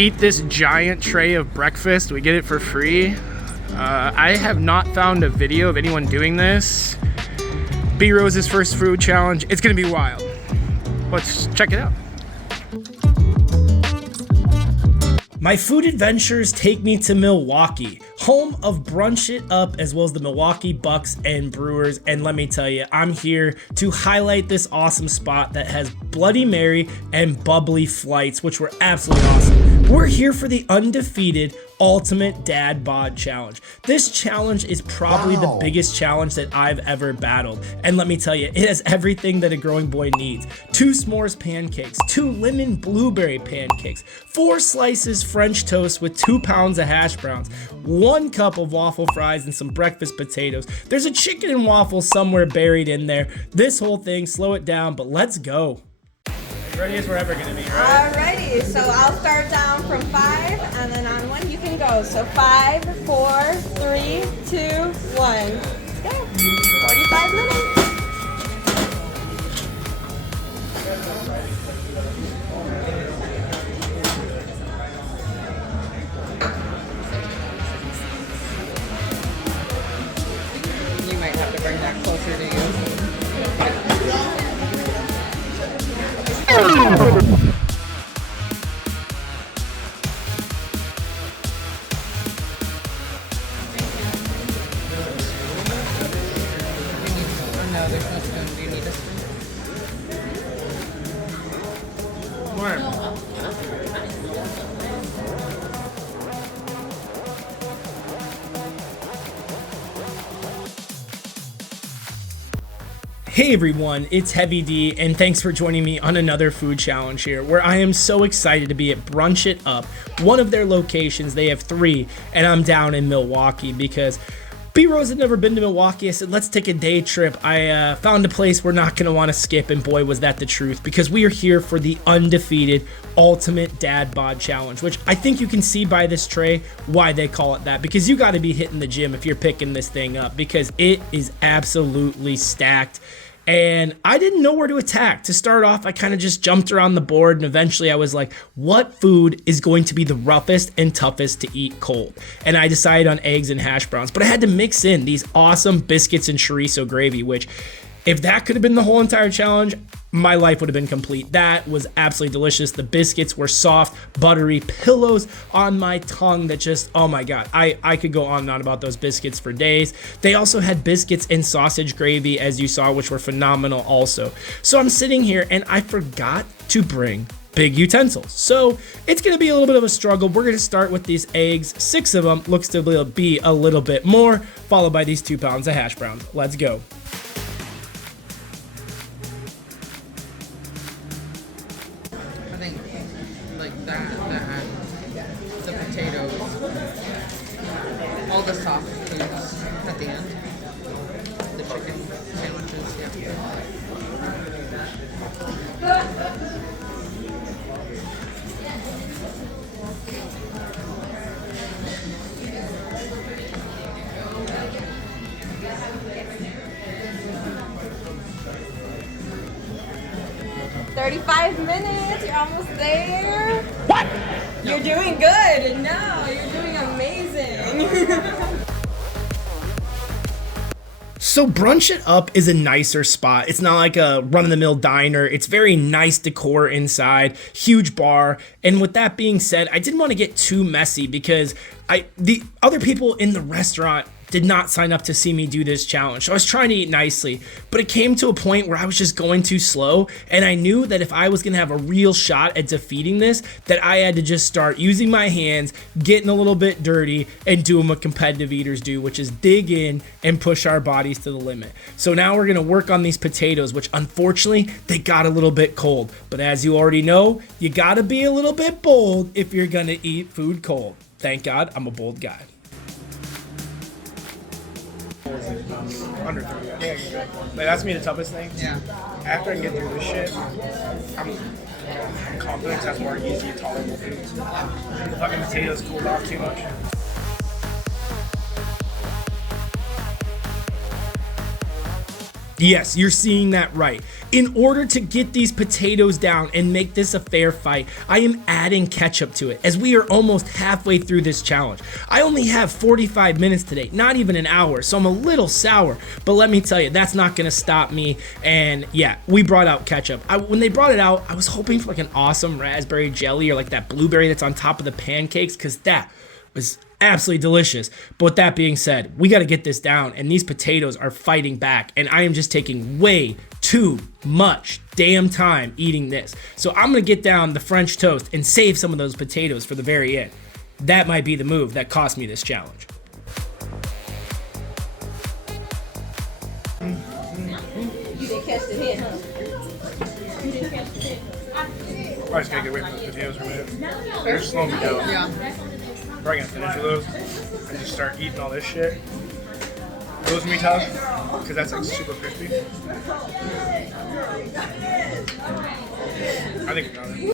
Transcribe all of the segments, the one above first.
eat this giant tray of breakfast. We get it for free. I have not found a video of anyone doing this. B Rose's first food challenge. It's gonna be wild. Let's check it out. My food adventures take me to Milwaukee, home of Brunch It Up, as well as the Milwaukee Bucks and Brewers. And let me tell you, I'm here to highlight this awesome spot that has Bloody Mary and bubbly flights, which were absolutely awesome. We're here for the undefeated Ultimate Dad Bod Challenge. This challenge is probably the biggest challenge that I've ever battled. And let me tell you, it has everything that a growing boy needs. 2 s'mores pancakes, 2 lemon blueberry pancakes, 4 slices French toast with 2 pounds of hash browns, 1 cup of waffle fries, and some breakfast potatoes. There's a chicken and waffle somewhere buried in there. This whole thing, slow it down, but let's go. Ready as we're ever gonna be, right? Alrighty, so I'll start down from 5, and then on 1 you can go. So 5, 4, 3, 2, 1. Let's go. 45 minutes. You might have to bring that closer to you. No, there's no spoon. Do you need a spoon? Hey everyone, it's Heavy D, and thanks for joining me on another food challenge here, where I am so excited to be at Brunch It Up, one of their locations. They have 3, and I'm down in Milwaukee because B Rose had never been to Milwaukee. I said, let's take a day trip. I found a place we're not going to want to skip, and boy, was that the truth, because we are here for the undefeated Ultimate Dad Bod Challenge, which I think you can see by this tray why they call it that, because you got to be hitting the gym if you're picking this thing up, because it is absolutely stacked. And I didn't know where to attack. To start off, I kind of just jumped around the board, and eventually I was like, what food is going to be the roughest and toughest to eat cold? And I decided on eggs and hash browns, but I had to mix in these awesome biscuits and chorizo gravy, which if that could have been the whole entire challenge, my life would have been complete. That was absolutely delicious. The biscuits were soft, buttery pillows on my tongue that just, oh my God, I could go on and on about those biscuits for days. They also had biscuits and sausage gravy, as you saw, which were phenomenal also. So I'm sitting here and I forgot to bring big utensils. So it's gonna be a little bit of a struggle. We're gonna start with these eggs, 6 of them, looks to be a little bit more, followed by these 2 pounds of hash browns. Let's go. The potatoes, all the soft foods at the end, the chicken sandwiches, yeah. "35 minutes, you're almost there." What? You're doing good. No, you're doing amazing. So Brunch It Up is a nicer spot. It's not like a run-of-the-mill diner. It's very nice decor inside, huge bar. And with that being said, I didn't want to get too messy because the other people in the restaurant did not sign up to see me do this challenge. So I was trying to eat nicely, but it came to a point where I was just going too slow, and I knew that if I was gonna have a real shot at defeating this, that I had to just start using my hands, getting a little bit dirty, and doing what competitive eaters do, which is dig in and push our bodies to the limit. So now we're gonna work on these potatoes, which unfortunately, they got a little bit cold. But as you already know, you gotta be a little bit bold if you're gonna eat food cold. Thank God, I'm a bold guy. Under 30. Yeah, you're good. Like, that's me the toughest thing. Yeah. After I get through this shit, I'm confident that's more easy, tolerable foods. The fucking potatoes cooled off too much. Yes, you're seeing that right. In order to get these potatoes down and make this a fair fight, I am adding ketchup to it as we are almost halfway through this challenge. I only have 45 minutes today, not even an hour, so I'm a little sour, but let me tell you, that's not gonna stop me. And yeah, we brought out ketchup. When they brought it out, I was hoping for like an awesome raspberry jelly or like that blueberry that's on top of the pancakes, because that was absolutely delicious. But with that being said, we got to get this down, and these potatoes are fighting back, and I am just taking way too much damn time eating this. So I'm gonna get down the French toast and save some of those potatoes for the very end. That might be the move that cost me this challenge. You didn't catch the hit, huh? You didn't catch the hit. I just gotta get away from those potatoes for a minute. They're just slowing me down. Yeah. I'm probably gonna finish with those and just start eating all this shit. Those gonna be tough because that's like super crispy. I think we got it.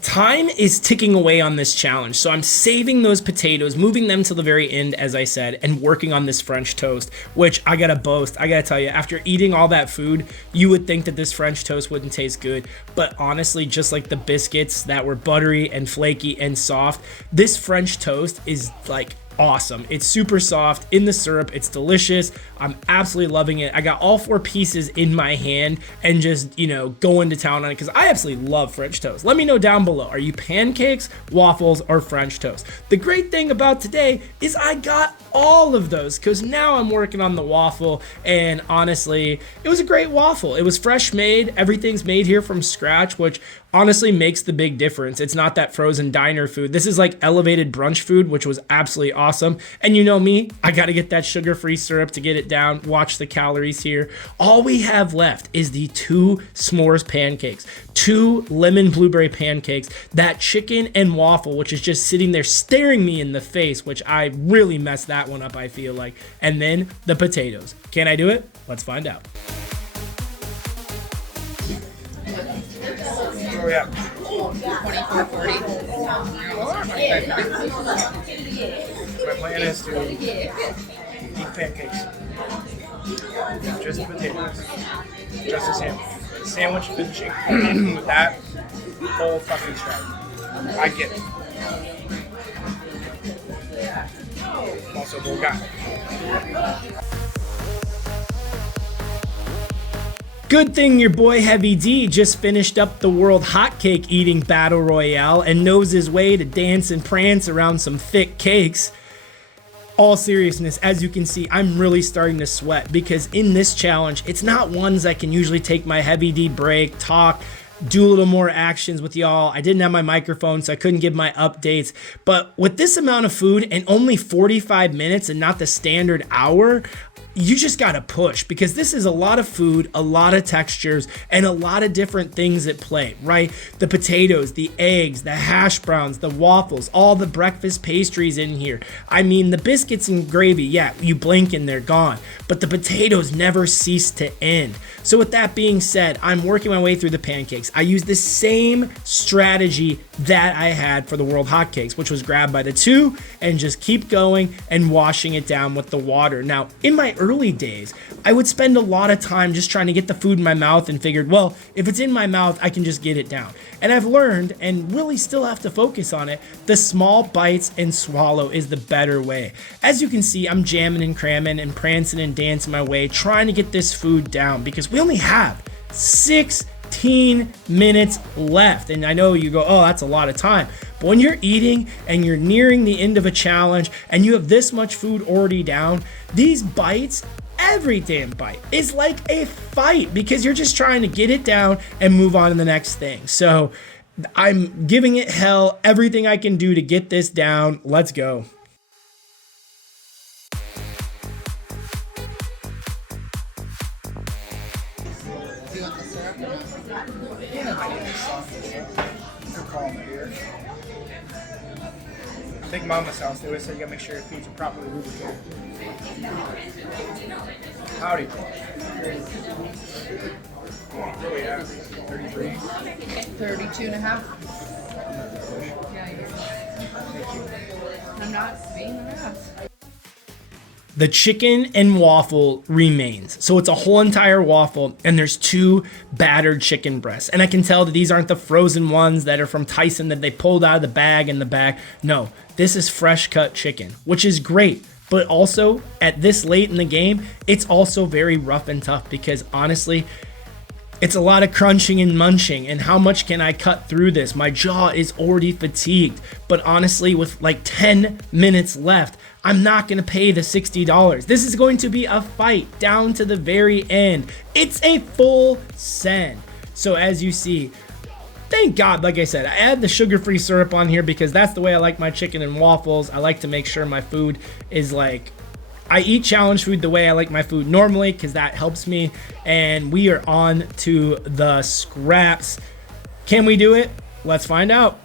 Time is ticking away on this challenge, so I'm saving those potatoes, moving them to the very end, as I said, and working on this French toast, which I gotta boast. I gotta tell you, after eating all that food, you would think that this French toast wouldn't taste good, but honestly, just like the biscuits that were buttery and flaky and soft, this French toast is like awesome. It's super soft in the syrup. It's delicious. I'm absolutely loving it. I got all 4 pieces in my hand and just, going to town on it because I absolutely love French toast. Let me know down below. Are you pancakes, waffles, or French toast? The great thing about today is I got all of those because now I'm working on the waffle, and honestly, it was a great waffle. It was fresh made. Everything's made here from scratch, which honestly makes the big difference. It's not that frozen diner food. This is like elevated brunch food, which was absolutely awesome. And you know me, I gotta get that sugar-free syrup to get it down. Watch the calories here. All we have left is the 2 s'mores pancakes, 2 lemon blueberry pancakes, that chicken and waffle, which is just sitting there staring me in the face, which I really messed that one up, I feel like. And then the potatoes. Can I do it? Let's find out. Oh yeah. 24:40. My plan is to eat pancakes. Just potatoes. Just a sandwich. Sandwich finishing with that whole fucking strategy. I get it. I'm also a little guy. Good thing your boy Heavy D just finished up the World Hotcake Eating Battle Royale and knows his way to dance and prance around some thick cakes. All seriousness, as you can see, I'm really starting to sweat because in this challenge, it's not ones I can usually take my Heavy D break, talk, do a little more actions with y'all. I didn't have my microphone, so I couldn't give my updates. But with this amount of food and only 45 minutes and not the standard hour, you just gotta push because this is a lot of food, a lot of textures, and a lot of different things at play, right? The potatoes, the eggs, the hash browns, the waffles, all the breakfast pastries in here. I mean, the biscuits and gravy, yeah, you blink and they're gone, but the potatoes never cease to end. So with that being said, I'm working my way through the pancakes. I use the same strategy that I had for the World Hotcakes, which was grab by the 2 and just keep going and washing it down with the water. Now, in my early days, I would spend a lot of time just trying to get the food in my mouth and figured, well, if it's in my mouth, I can just get it down. And I've learned, and really still have to focus on it, the small bites and swallow is the better way. As you can see, I'm jamming and cramming and prancing and dancing my way, trying to get this food down because we only have 16 minutes left. And I know you go, oh, that's a lot of time. But when you're eating and you're nearing the end of a challenge and you have this much food already down, these bites, every damn bite is like a fight because you're just trying to get it down and move on to the next thing. So I'm giving it hell, everything I can do to get this down. Let's go. I think Mama's house, they always say you gotta make sure your feet are properly lubricated. Howdy. What do we have? 33? 32 and a half. Yeah, I'm not being an ass. The chicken and waffle remains. So it's a whole entire waffle, and there's 2 battered chicken breasts. And I can tell that these aren't the frozen ones that are from Tyson that they pulled out of the bag in the back. No, this is fresh cut chicken, which is great. But also, at this late in the game, it's also very rough and tough because honestly, it's a lot of crunching and munching, and how much can I cut through this? My jaw is already fatigued, but honestly, with like 10 minutes left, I'm not gonna pay the $60. This is going to be a fight down to the very end. It's a full send. So as you see, thank God, like I said, I add the sugar-free syrup on here because that's the way I like my chicken and waffles. I like to make sure my food is like, I eat challenge food the way I like my food normally because that helps me. And we are on to the scraps. Can we do it? Let's find out.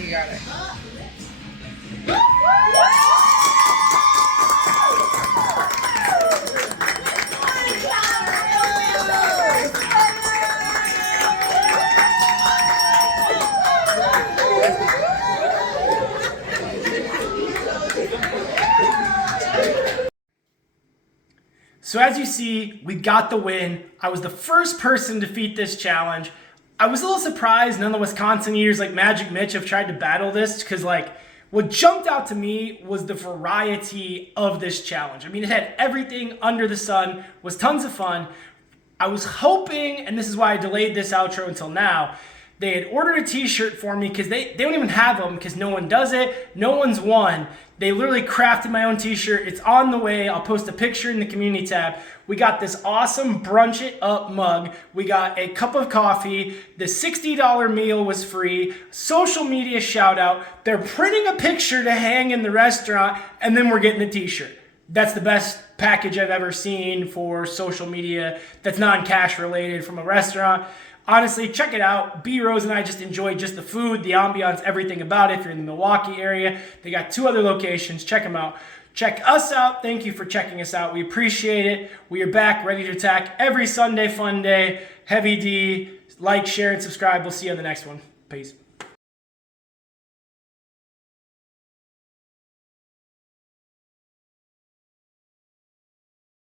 You got it. So as you see, we got the win. I was the first person to defeat this challenge. I was a little surprised none of the Wisconsin eaters like Magic Mitch have tried to battle this because like what jumped out to me was the variety of this challenge. I mean, it had everything under the sun, was tons of fun. I was hoping, and this is why I delayed this outro until now, they had ordered a t-shirt for me because they don't even have them because no one does it. No one's won. They literally crafted my own t-shirt. It's on the way. I'll post a picture in the community tab. We got this awesome Brunch It Up mug. We got a cup of coffee. The $60 meal was free. Social media shout out. They're printing a picture to hang in the restaurant, and then we're getting the t-shirt. That's the best package I've ever seen for social media that's non-cash related from a restaurant. Honestly, check it out. B Rose and I just enjoyed just the food, the ambiance, everything about it. If you're in the Milwaukee area, they got 2 other locations. Check them out. Check us out. Thank you for checking us out. We appreciate it. We are back, ready to attack every Sunday fun day. Heavy D. Like, share, and subscribe. We'll see you on the next one. Peace.